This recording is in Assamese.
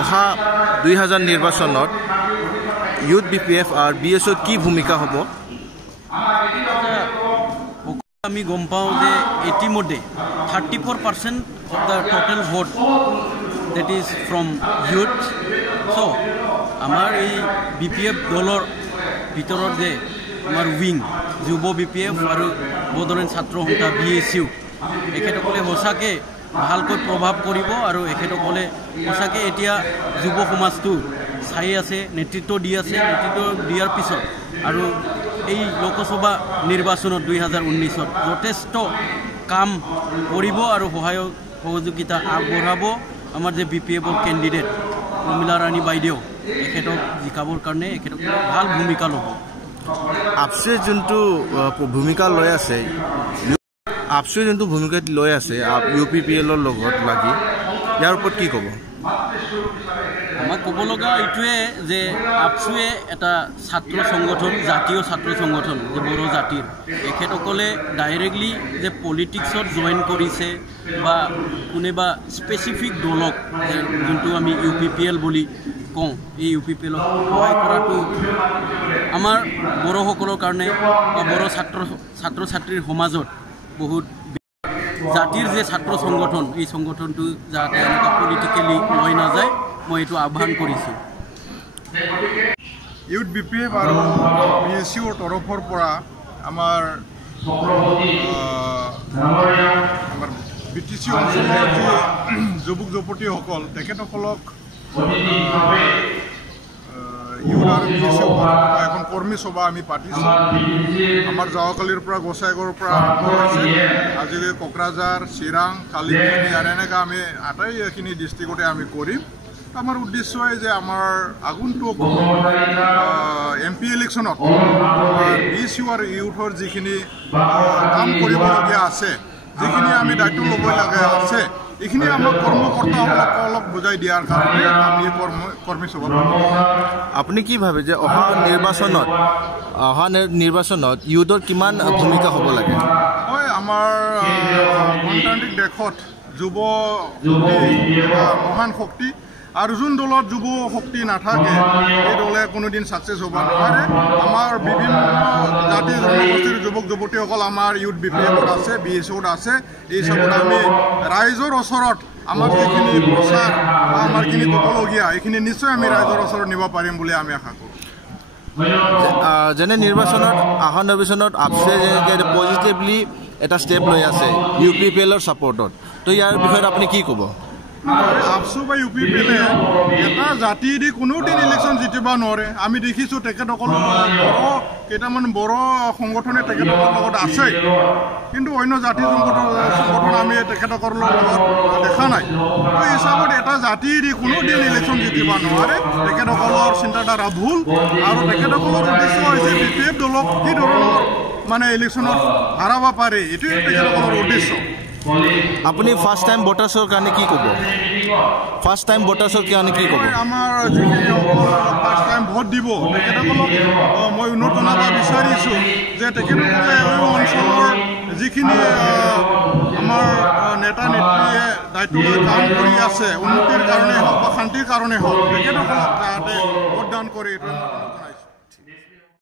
অহা 2000 নিৰ্বাচনত ইউথ বিপিএফ আৰু বিএছঅ কি ভূমিকা হ'ব? আমি গম পাওঁ যে ইতিমধ্যে 34% of the total vote that is from youth. So আমাৰ এই বিপিএফ দলৰ ভিতৰত যে আমাৰ উইং যুৱ বিপিএফ আৰু বড়োলেণ্ড ছাত্ৰ সন্থা BSU এখেতসকলে সঁচাকৈ ভালকৈ প্ৰভাৱ কৰিব আৰু এখেতসকলে সঁচাকৈ এতিয়া যুৱ সমাজটো চাই আছে, নেতৃত্ব দি আছে। নেতৃত্ব দিয়াৰ পিছত আৰু এই লোকসভা নিৰ্বাচনত 2019ত যথেষ্ট কাম কৰিব আৰু সহযোগিতা আগবঢ়াব। আমাৰ যে বিপিএফৰ কেণ্ডিডেট প্ৰমীলা ৰাণী বাইদেউ এখেতক জিকাবৰ কাৰণে এখেতক ভাল ভূমিকা ল'ব। আপচুৱে যোনটো ভূমিকা লৈ আছে UPPLৰ লগত লাগি ইয়াৰ ওপৰত কি ক'ব? আমাক ক'ব লগা এইটোৱে যে আপচুৱে এটা ছাত্ৰ সংগঠন, জাতীয় ছাত্ৰ সংগঠন যে বড়ো জাতিৰ, এখেতসকলে ডাইৰেক্টলি যে পলিটিক্সত জইন কৰিছে বা কোনোবা স্পেচিফিক দলক যোনটো আমি UPPL বুলি কওঁ, এই UPPLক সহায় কৰাটো আমাৰ বড়োসকলৰ কাৰণে বা বড়ো ছাত্ৰ ছাত্ৰীৰ সমাজত বহুত জাতিৰ যে ছাত্ৰ সংগঠন, এই সংগঠনটো যাতে এনেকুৱা পলিটিকেলি লৈ নাযায়, মই এইটো আহ্বান কৰিছোঁ। ইউথ BPF আৰু BSUৰ তৰফৰ পৰা আমাৰ BTC অঞ্চলৰ যি যুৱক যুৱতীসকল তেখেতসকলক ইউথ আৰু BSU এখন কৰ্মী সভা আমি পাতিছোঁ। আমাৰ যোৱাকালিৰ পৰা গোসাইগাঁৱৰ পৰা আৰম্ভ হৈছে, আজিলৈ কোকৰাঝাৰ, চিৰাং, কালিগুৰি আৰু এনেকৈ আমি আটাইখিনি ডিষ্ট্ৰিক্টতে আমি কৰিম। আমাৰ উদ্দেশ্য হয় যে আমাৰ আগন্তুক MP ইলেকশ্যনত BSU আৰু ইউথৰ যিখিনি কাম কৰিবলগীয়া আছে, যিখিনি আমি দায়িত্ব ল'ব লগা আছে, এইখিনি আমাক কৰ্মকৰ্তাসকলক অলপ বুজাই দিয়াৰ কাৰণে আমি কৰ্মী সভা। আপুনি কি ভাবে যে অহা নিৰ্বাচনত ইউথৰ কিমান ভূমিকা হ'ব লাগে? হয়, আমাৰ গণতান্ত্ৰিক দেশত যুৱ মহান শক্তি, আৰু যোন দলত যুৱ শক্তি নাথাকে সেই দলে কোনোদিন ছাকচেছ হ'ব নোৱাৰে। আমাৰ বিভিন্ন জাতি জনগোষ্ঠীৰ যুৱক যুৱতীসকল আমাৰ ইউথ BPFত আছে, BSUত আছে। এই হিচাপত আমি ৰাইজৰ ওচৰত আমাৰ যিখিনি প্ৰচাৰ বা আমাৰখিনি ক'বলগীয়া এইখিনি নিশ্চয় আমি ৰাইজৰ ওচৰত নিব পাৰিম বুলি আমি আশা কৰোঁ। যেনে অহা নিৰ্বাচনত আপচুৱে যেনেকৈ পজিটিভলি এটা ষ্টেপ লৈ আছে UPPLৰ ছাপৰ্টত, তো ইয়াৰ বিষয়ত আপুনি কি ক'ব? আপচু বা UPPL এটা জাতি দি কোনোদিন ইলেকশ্যন জিতিব নোৱাৰে। আমি দেখিছোঁ তেখেতসকলৰ কেইটামান বড়ো সংগঠনে তেখেতসকলৰ লগত আছে, কিন্তু অন্য জাতি সংগঠন আমি তেখেতসকলৰ লগত দেখা নাই। এই হিচাপত এটা জাতি দি কোনোদিন ইলেকশ্যন জিতিব নোৱাৰে। তেখেতসকলৰ চিন্তাধাৰা ভুল, আৰু তেখেতসকলৰ উদ্দেশ্য হৈছে BPF দলক কি ধৰণৰ ইলেকশ্যনত হাৰাব পাৰে, এইটোৱে তেখেতসকলৰ উদ্দেশ্য। আপুনি ফাৰ্ষ্ট টাইম ভোটাৰ্ছৰ কাৰণে কি ক'ব? আমাৰ যিখিনি ফাৰ্ষ্ট টাইম ভোট দিব তেখেতসকলক মই অনুৰোধ জনাব বিচাৰিছোঁ যে তেখেতসকলে এই অঞ্চলৰ যিখিনি আমাৰ নেতা নেত্ৰীয়ে দায়িত্ব লৈ কাম কৰি আছে, উন্নতিৰ কাৰণে হওক বা শান্তিৰ কাৰণে হওক, তেখেতসকলক যাতে ভোটদান কৰি